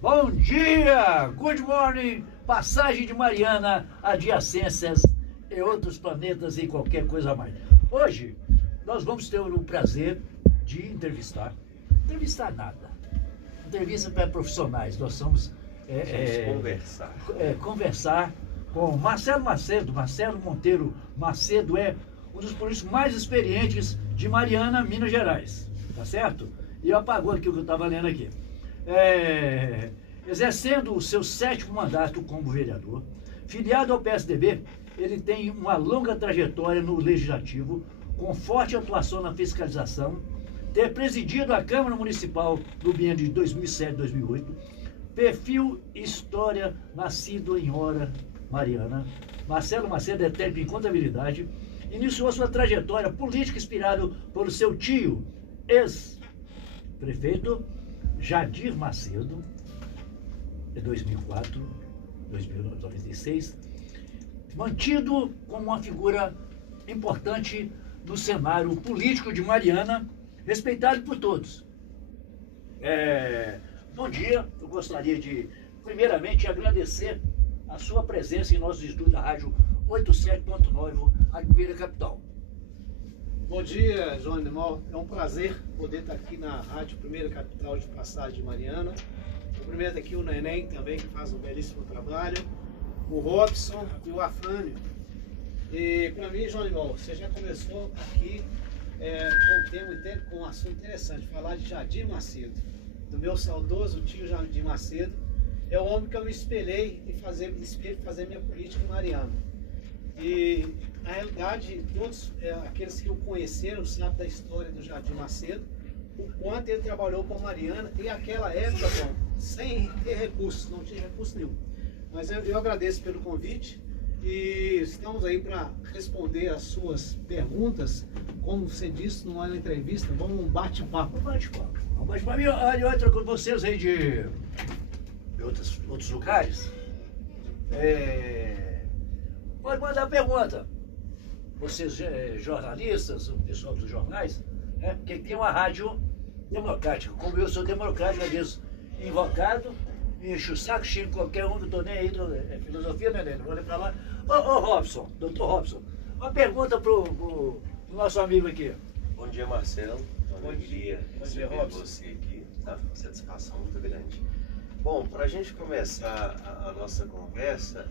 Bom dia, good morning, passagem de Mariana, adjacências e outros planetas e qualquer coisa mais. Hoje nós vamos ter o prazer de entrevistar nada, entrevista para profissionais. Nós somos conversar com Marcelo Macedo. Marcelo Monteiro Macedo é um dos políticos mais experientes de Mariana, Minas Gerais, tá certo? E apagou aqui o que eu estava lendo aqui. Exercendo o seu 7º mandato como vereador, filiado ao PSDB, ele tem uma longa trajetória no Legislativo, com forte atuação na fiscalização, ter presidido a Câmara Municipal no biênio de 2007 2008, perfil e história nascido em Hora, Mariana. Marcelo Macedo é técnico em contabilidade, iniciou sua trajetória política inspirado por seu tio, ex-prefeito Jadir Macedo, de 2004, 2096, mantido como uma figura importante no cenário político de Mariana, respeitado por todos. Bom dia, eu gostaria de, primeiramente, agradecer a sua presença em nosso estúdio da Rádio 87.9, a primeira capital. Bom dia, João Animal. É um prazer poder estar aqui na Rádio Primeira Capital de Passagem de Mariana. Cumprimento aqui o Neném também, que faz um belíssimo trabalho, o Robson e o Afrânio. E para mim, João Animal, você já começou aqui com um assunto interessante, falar de Jadir Macedo, do meu saudoso tio Jadir Macedo. É o homem que eu me espelhei em fazer minha política em Mariana. E, na realidade, todos aqueles que o conheceram sabem da história do Jadir Macedo, o quanto ele trabalhou com Mariana, e naquela época, bom, sem ter recursos, não tinha recurso nenhum. Mas eu agradeço pelo convite e estamos aí para responder as suas perguntas. Como você disse, não é uma entrevista, vamos um bate-papo. Um bate-papo. E outra com vocês aí de outros lugares. Pode mandar pergunta. Vocês, jornalistas, o pessoal dos jornais, porque tem uma rádio democrática. Como eu sou democrático, eu disse, invocado, encho o saco, xingo qualquer um, não tô nem aí, filosofia, né, não vou ler pra lá. Ô Robson, doutor Robson, uma pergunta pro nosso amigo aqui. Bom dia, Marcelo. Bom dia, Robson. Você aqui, tá? Satisfação muito grande. Bom, para a gente começar a nossa conversa,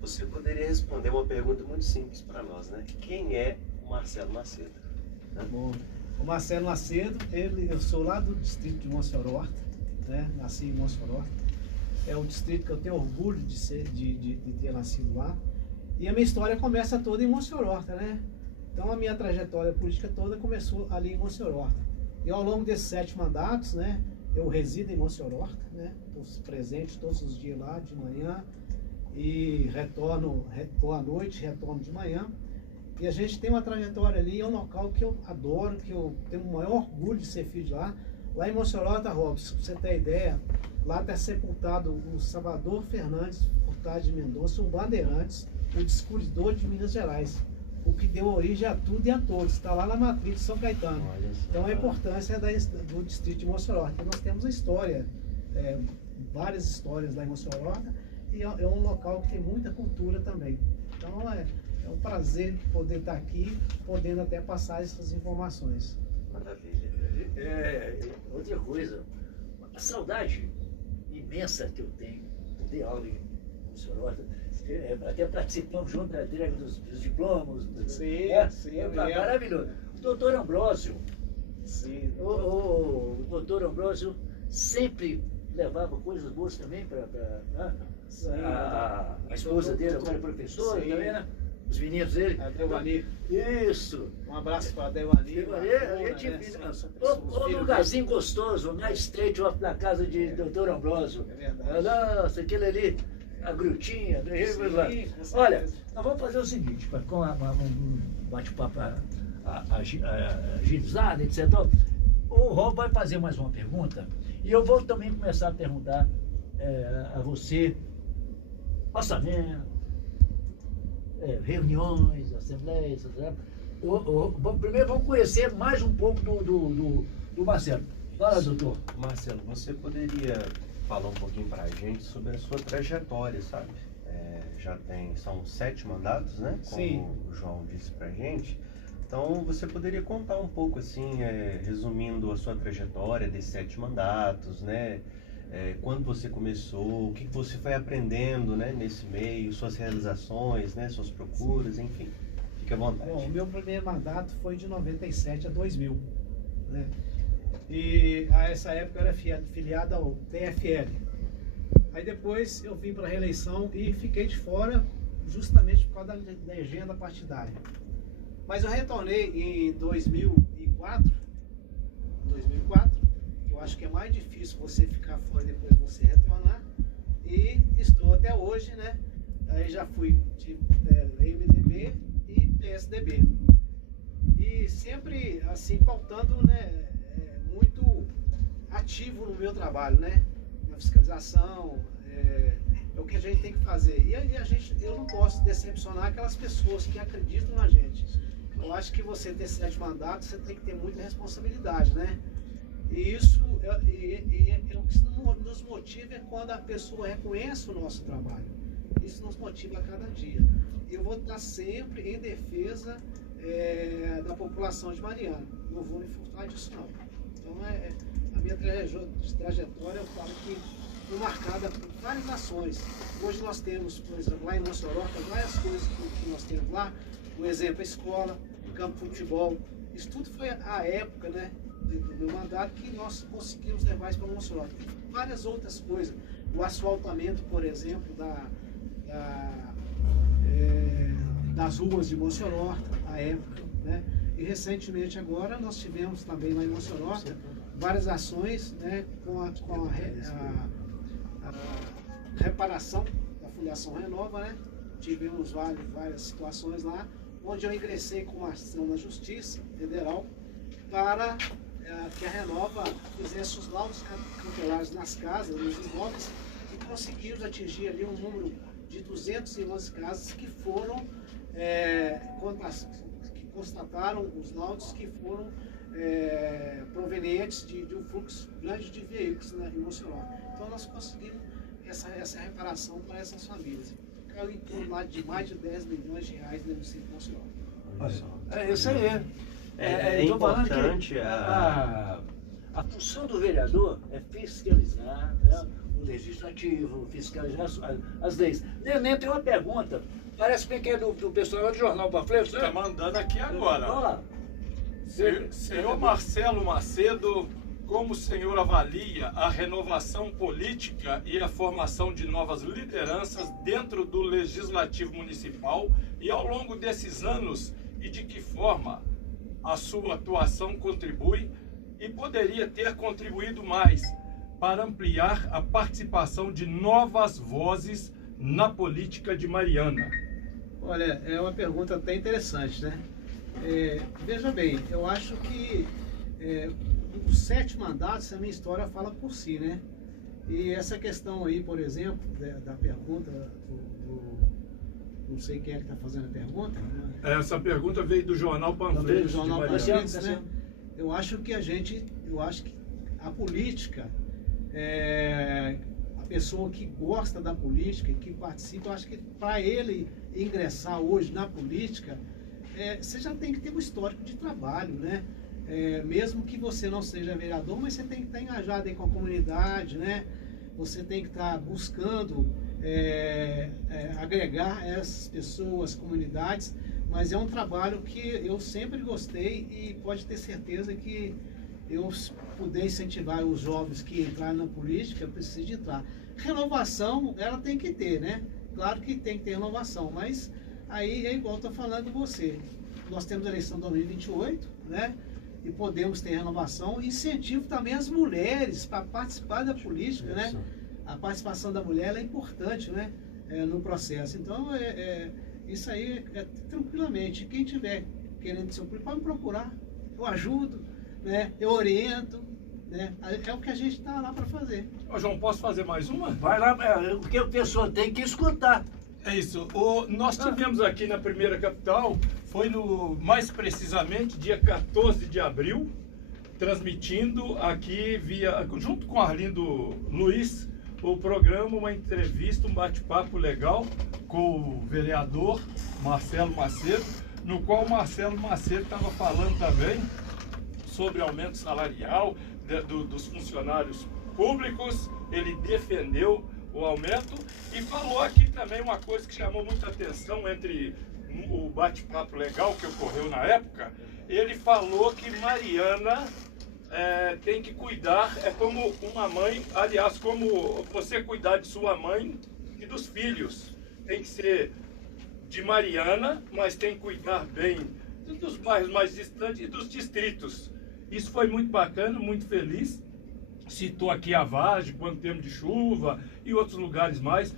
você poderia responder uma pergunta muito simples para nós, né? Quem é o Marcelo Macedo? Tá bom. O Marcelo Macedo, eu sou lá do distrito de Monsenhor Horta, né? Nasci em Monsenhor Horta. É o distrito que eu tenho orgulho de ter nascido lá. E a minha história começa toda em Monsenhor Horta, né? Então a minha trajetória política toda começou ali em Monsenhor Horta. E ao longo desses 7 mandatos, né? Eu resido em Monsenhor Horta, né? Estou presente todos os dias lá, de manhã, e retorno à noite, retorno de manhã. E a gente tem uma trajetória ali, é um local que eu adoro, que eu tenho o maior orgulho de ser filho de lá. Lá em Monsenhor Horta, Robson, pra você ter ideia, lá está sepultado o Salvador Fernandes Furtado de Mendonça, um bandeirantes, o descobridor de Minas Gerais, o que deu origem a tudo e a todos. Está lá na matriz de São Caetano. Então a importância do distrito de Monsenhor Horta. Nós temos a história, várias histórias lá em Monsenhor Horta, e é um local que tem muita cultura também. Então é um prazer poder estar aqui, podendo até passar essas informações. Maravilha. Outra coisa, a saudade imensa que eu tenho, eu dei aula em Monsenhor Horta, até participamos junto da entrega dos diplomas. Sim, sim. Maravilhoso. O doutor Ambrósio, Sim. o doutor Ambrósio sempre levava coisas boas também para a esposa dele, agora é professora também, né? Os meninos dele. A Devani. Isso. Um abraço para a Devani. Um lugarzinho gostoso, na estreito da casa de doutor Ambrósio. É verdade. Nossa, aquele ali, a grutinha. Sim, olha, nós vamos fazer o seguinte, com um bate-papo agilizado, etc. O Rob vai fazer mais uma pergunta e eu vou também começar a perguntar a você orçamento, reuniões, assembleias, etc. Primeiro vamos conhecer mais um pouco do Marcelo. Fala, doutor. Marcelo, você poderia falar um pouquinho para a gente sobre a sua trajetória, sabe? São 7 mandatos, né? Como Sim. o João disse para a gente. Então, você poderia contar um pouco, assim, resumindo a sua trajetória desses 7 mandatos, né? Quando você começou, o que você foi aprendendo, né, nesse meio, suas realizações, né, suas procuras, enfim. Fique à vontade. Bom, o meu primeiro mandato foi de 97 a 2000, né? E a essa época eu era filiado ao TFL. Aí depois eu vim para a reeleição e fiquei de fora justamente por causa da legenda partidária. Mas eu retornei em 2004, eu acho que é mais difícil você ficar fora e depois você retornar. E estou até hoje, né? Aí já fui de MDB e PSDB. E sempre assim, pautando, né, muito ativo no meu trabalho, né? Na fiscalização, é o que a gente tem que fazer. E eu não posso decepcionar aquelas pessoas que acreditam na gente. Eu acho que você ter 7 mandatos, você tem que ter muita responsabilidade, né? E isso, o que nos motiva é quando a pessoa reconhece o nosso trabalho. Isso nos motiva a cada dia. Eu vou estar sempre em defesa da população de Mariana. Não vou me furtar disso, não. Então, a minha trajetória, eu falo que foi marcada por várias ações. Hoje nós temos, por exemplo, lá em Mossoró, várias coisas que nós temos lá. Um exemplo, a escola, o campo de futebol. Isso tudo foi a época, né, do meu mandato que nós conseguimos levar isso para Mossoró. E várias outras coisas. O asfaltamento, por exemplo, das ruas de Mossoró, à época, né? E recentemente agora nós tivemos também lá em Mossoró várias ações, né, com a reparação da Fundação Renova, né? Tivemos várias situações lá, onde eu ingressei com uma ação na Justiça Federal para que a Renova fizesse os laudos cautelares nas casas, nos imóveis, e conseguimos atingir ali um número de 211 casas que foram que constataram os laudos que foram provenientes de um fluxo grande de veículos, né, em Mossoró. Então nós conseguimos essa reparação para essas famílias. Caiu em torno lá de mais de 10 milhões de reais no município de Mossoró. É isso aí. É tô falando importante que a função do vereador é fiscalizar, né, o legislativo, fiscalizar as leis. Neném tem uma pergunta. Parece bem que é do pessoal lá do Jornal Panfleto, né? Está mandando aqui agora. Olha lá. Senhor Marcelo Macedo, como o senhor avalia a renovação política e a formação de novas lideranças dentro do Legislativo Municipal e ao longo desses anos, e de que forma a sua atuação contribui e poderia ter contribuído mais para ampliar a participação de novas vozes na política de Mariana? Olha, é uma pergunta até interessante, né? Veja bem, eu acho que os 7 mandatos, a minha história fala por si, né? E essa questão aí, por exemplo, da pergunta não sei quem é que está fazendo a pergunta. Né? Essa pergunta veio do Jornal Panfleto. Do Jornal de Panfleto, Mariana. né? Eu acho que a política, a pessoa que gosta da política, que participa, eu acho que para ele ingressar hoje na política, você já tem que ter um histórico de trabalho, né? Mesmo que você não seja vereador, mas você tem que estar engajado aí com a comunidade, né? Você tem que estar buscando agregar essas pessoas, comunidades, mas é um trabalho que eu sempre gostei e pode ter certeza que eu puder incentivar os jovens que entrarem na política, precisam de entrar. Renovação, ela tem que ter, né? Claro que tem que ter renovação, mas aí é igual eu estou falando com você. Nós temos a eleição de 2028, né? E podemos ter renovação. Incentivo também as mulheres para participar da política, né? A participação da mulher é importante, né? No processo. Então, isso aí tranquilamente. Quem tiver querendo ser político, pode me procurar. Eu ajudo, né? Eu oriento, né? É o que a gente está lá para fazer. Ô, João, posso fazer mais uma? Vai lá, porque a pessoa tem que escutar. É isso. Nós tivemos aqui na Primeira Capital, foi mais precisamente dia 14 de abril, transmitindo aqui junto com Arlindo Luiz, o programa, uma entrevista, um bate-papo legal com o vereador Marcelo Macedo, no qual o Marcelo Macedo estava falando também sobre aumento salarial dos funcionários públicos. Ele defendeu o aumento e falou aqui também uma coisa que chamou muita atenção entre o bate-papo legal que ocorreu na época. Ele falou que Mariana tem que cuidar, é como uma mãe, aliás, como você cuidar de sua mãe e dos filhos. Tem que ser de Mariana, mas tem que cuidar bem dos bairros mais distantes e dos distritos. Isso foi muito bacana, muito feliz. Citou aqui a Vargem, quanto tempo de chuva e outros lugares mais,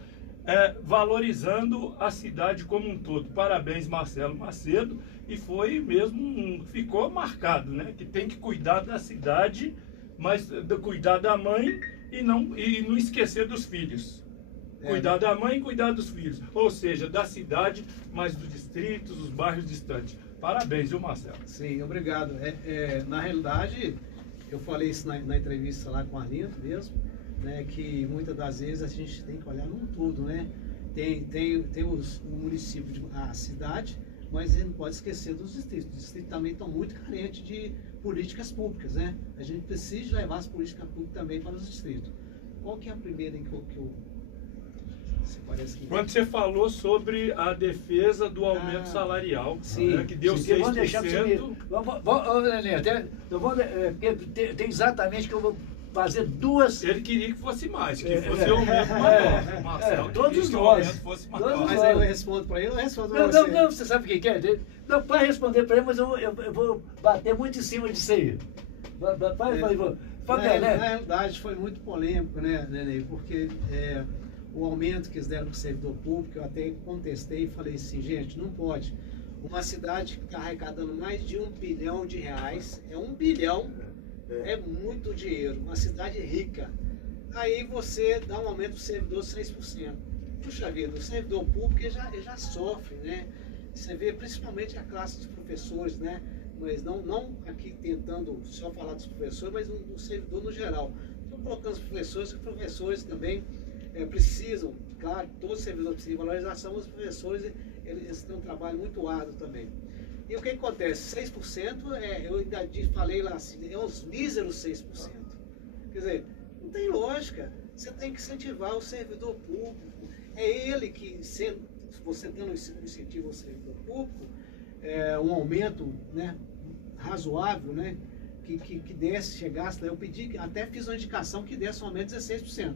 valorizando a cidade como um todo. Parabéns, Marcelo Macedo. E foi mesmo, ficou marcado, né? Que tem que cuidar da cidade, mas cuidar da mãe e não esquecer dos filhos. Cuidar da mãe e cuidar dos filhos. Ou seja, da cidade, mas dos distritos, dos bairros distantes. Parabéns, viu, Marcelo? Sim, obrigado. Na realidade, eu falei isso na entrevista lá com a Arlindo mesmo, né, que muitas das vezes a gente tem que olhar num todo, né? Tem o município, a cidade, mas a gente não pode esquecer dos distritos. Os distritos também estão muito carentes de políticas públicas, né? A gente precisa levar as políticas públicas também para os distritos. Qual que é a primeira que eu Quando você falou sobre a defesa do aumento salarial, sim, né, que deu 6%. Vamos deixar tem exatamente que eu vou fazer duas. Ele queria que fosse mais, que fosse o aumento maior. Marcelo, todos que o nós. aumento fosse maior. Mas aí eu respondo para ele, eu respondo para você. Não, você sabe o que é? Não, para responder para ele, mas eu vou bater muito em cima disso aí. Na realidade foi muito polêmico, né, Nenê? Porque o aumento que eles deram para o servidor público, eu até contestei e falei assim, gente, não pode. Uma cidade que está arrecadando mais de R$1 bilhão, é 1 bilhão, é muito dinheiro, uma cidade rica. Aí você dá um aumento para o servidor de 6%. Puxa vida, o servidor público ele já sofre, né? Você vê principalmente a classe dos professores, né? Mas não aqui tentando só falar dos professores, mas do servidor no geral. Estou colocando os professores também precisam, claro, todo servidor precisa de valorização, os professores eles têm um trabalho muito árduo também. E o que acontece? 6%, eu ainda falei lá assim, é uns míseros 6%. Quer dizer, não tem lógica. Você tem que incentivar o servidor público. É ele que, você tendo um incentivo ao servidor público, um aumento, né, razoável, né, que chegasse, eu pedi, até fiz uma indicação que desse um aumento de 16%.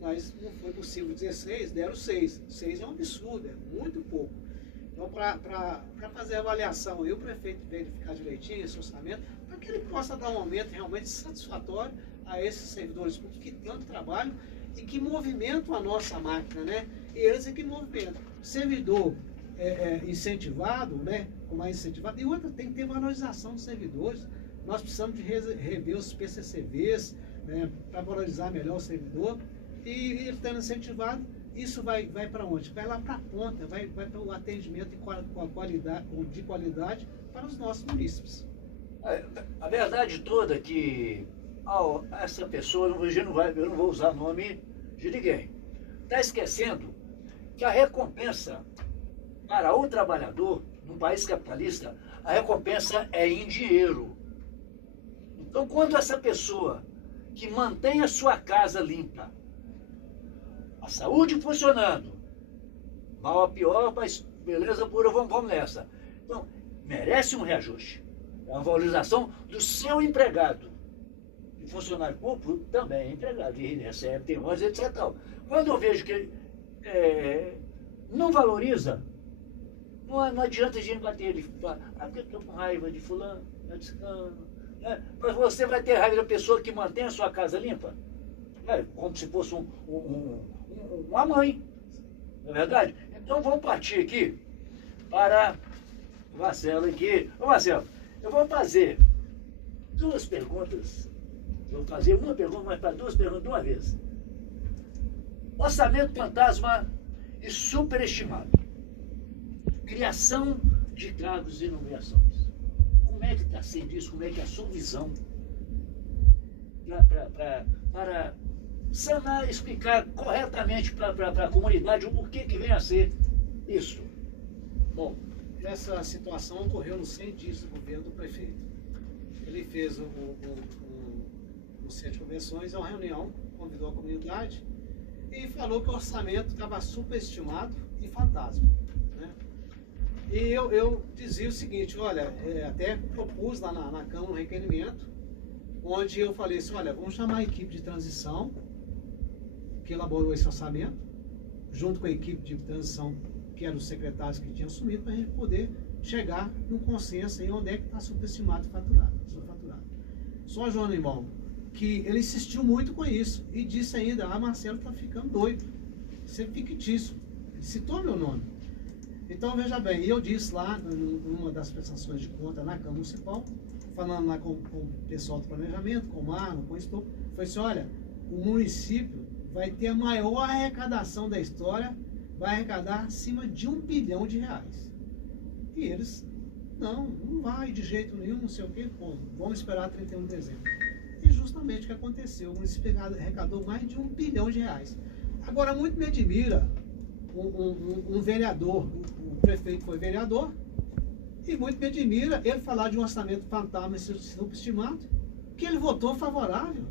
Mas não foi possível 16, deram 6. 6 é um absurdo, é muito pouco. Então, para fazer a avaliação e o prefeito verificar direitinho esse orçamento, para que ele possa dar um aumento realmente satisfatório a esses servidores públicos que tanto trabalham e que movimentam a nossa máquina, né? E eles é que movimentam. Servidor incentivado, né? Com mais incentivado. E outra, tem que ter valorização dos servidores. Nós precisamos de rever os PCCVs, né? Para valorizar melhor o servidor. E ele estando incentivado, isso vai para onde? Vai lá para a ponta, vai para o atendimento de qualidade para os nossos munícipes. A verdade toda é que essa pessoa, eu não vou usar o nome de ninguém, está esquecendo que a recompensa para o trabalhador, num país capitalista, a recompensa é em dinheiro. Então, quando essa pessoa que mantém a sua casa limpa, a saúde funcionando, mal a pior, mas beleza pura, vamos nessa. Então, merece um reajuste. É uma valorização do seu empregado. E funcionário público também é empregado, ele recebe, tem voz, etc. Quando eu vejo que não valoriza, não adianta a gente bater ele. Porque eu estou com raiva de fulano, de ciclano. Mas você vai ter raiva da pessoa que mantém a sua casa limpa? Como se fosse uma mãe, não é verdade? Então vamos partir aqui para o Marcelo aqui. Ô Marcelo, eu vou fazer duas perguntas. Vou fazer uma pergunta, mas para duas perguntas de uma vez. Orçamento fantasma e superestimado. Criação de cargos e nomeações. Como é que está sendo isso? Como é que é a sua visão para sanar, explicar corretamente para a comunidade o que vem a ser isso. Bom, essa situação ocorreu nos 100 dias do governo do prefeito. Ele fez um centro de convenções, uma reunião, convidou a comunidade e falou que o orçamento estava superestimado e fantasma, né? E eu dizia o seguinte, olha, até propus lá na Câmara um requerimento, onde eu falei assim, olha, vamos chamar a equipe de transição que elaborou esse orçamento, junto com a equipe de transição que eram os secretários que tinham assumido, para a gente poder chegar num consenso aí onde é que está superestimado e faturado, subfaturado. Só João Limão, que ele insistiu muito com isso e disse ainda, Marcelo está ficando doido, isso é fictício, ele citou meu nome. Então veja bem, eu disse lá numa das prestações de conta na Câmara Municipal, falando lá com o pessoal do planejamento, com o Marlon, com o Stop, foi assim, olha, o município vai ter a maior arrecadação da história, vai arrecadar acima de R$1 bilhão. E eles, não vai de jeito nenhum, não sei o que, vamos esperar 31 de dezembro. E justamente o que aconteceu, o município arrecadou mais de R$1 bilhão. Agora, muito me admira um vereador, o prefeito foi vereador, e muito me admira ele falar de um orçamento fantasma e subestimado, que ele votou favorável.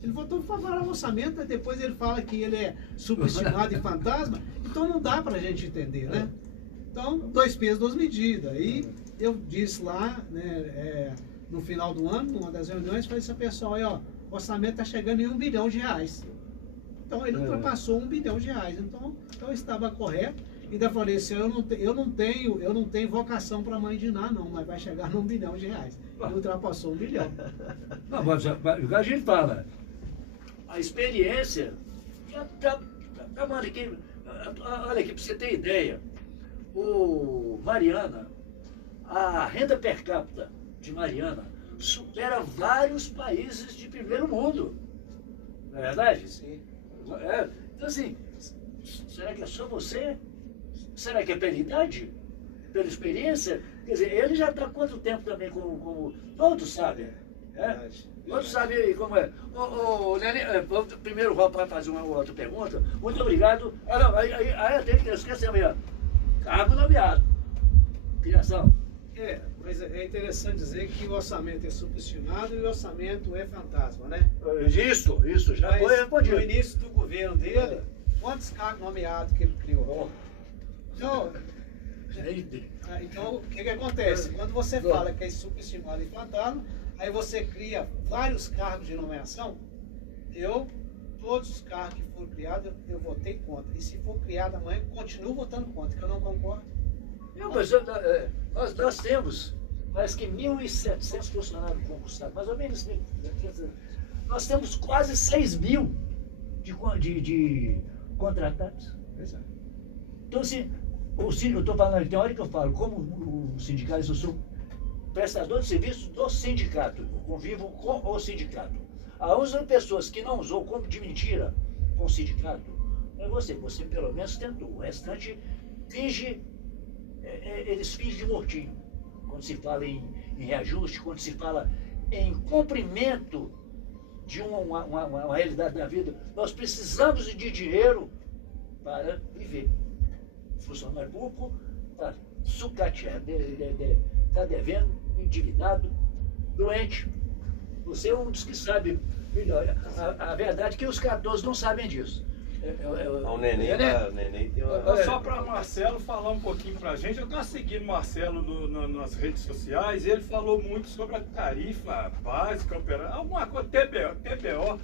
Ele votou favorável ao orçamento, mas depois ele fala que ele é subestimado e fantasma, então não dá pra gente entender, né? Então, 2 pesos, 2 medidas. E eu disse lá, né, no final do ano, numa das reuniões, falei assim, pessoal, aí, ó, o orçamento está chegando em R$1 bilhão. Então ele ultrapassou R$1 bilhão. Então eu estava correto. Ainda falei assim, eu não tenho vocação para mãe de Ná, não, mas vai chegar no R$1 bilhão. Ele ultrapassou R$1 bilhão. Não, mas a gente fala, a experiência já manda aqui, olha aqui para você ter ideia, Mariana, a renda per capita de Mariana supera vários países de primeiro mundo, não é verdade? Sim. Então assim, será que é só você? Será que é pela idade? Pela experiência? Quer dizer, ele já está há quanto tempo também como todos sabem? Todos sabem como é. Primeiro vou fazer uma outra pergunta. Muito obrigado. Aí tem que esquecer mesmo. Cargo nomeado. Criação. Mas é interessante dizer que o orçamento é superestimado e o orçamento é fantasma, né? Isso, já foi respondido. No início do governo dele, quantos cargos nomeados que ele criou? Então, o que acontece? Quando você fala que é superestimado e fantasma, aí você cria vários cargos de nomeação, todos os cargos que foram criados, eu votei contra. E se for criado amanhã, continuo votando contra, que eu não concordo. Não, mas nós temos mais que 1.700 funcionários concursados, mais ou menos. Nós temos quase 6.000 de contratados. Então, assim, eu estou falando, tem hora que eu falo, como o sindicalista, eu sou prestador de serviço do sindicato, eu convivo com o sindicato. A única pessoas que não usou como de mentira com o sindicato é você pelo menos tentou, o restante finge. Eles fingem de mortinho. Quando se fala em reajuste, quando se fala em cumprimento de uma realidade da vida, nós precisamos de dinheiro para viver. O funcionário público está sucateado, está devendo, endividado, doente. Você é um dos que sabe melhor. A verdade é que os 14 não sabem disso. O Neném tem uma... Só para Marcelo falar um pouquinho para a gente, eu estou seguindo o Marcelo nas redes sociais, e ele falou muito sobre a tarifa básica, alguma coisa, TBO.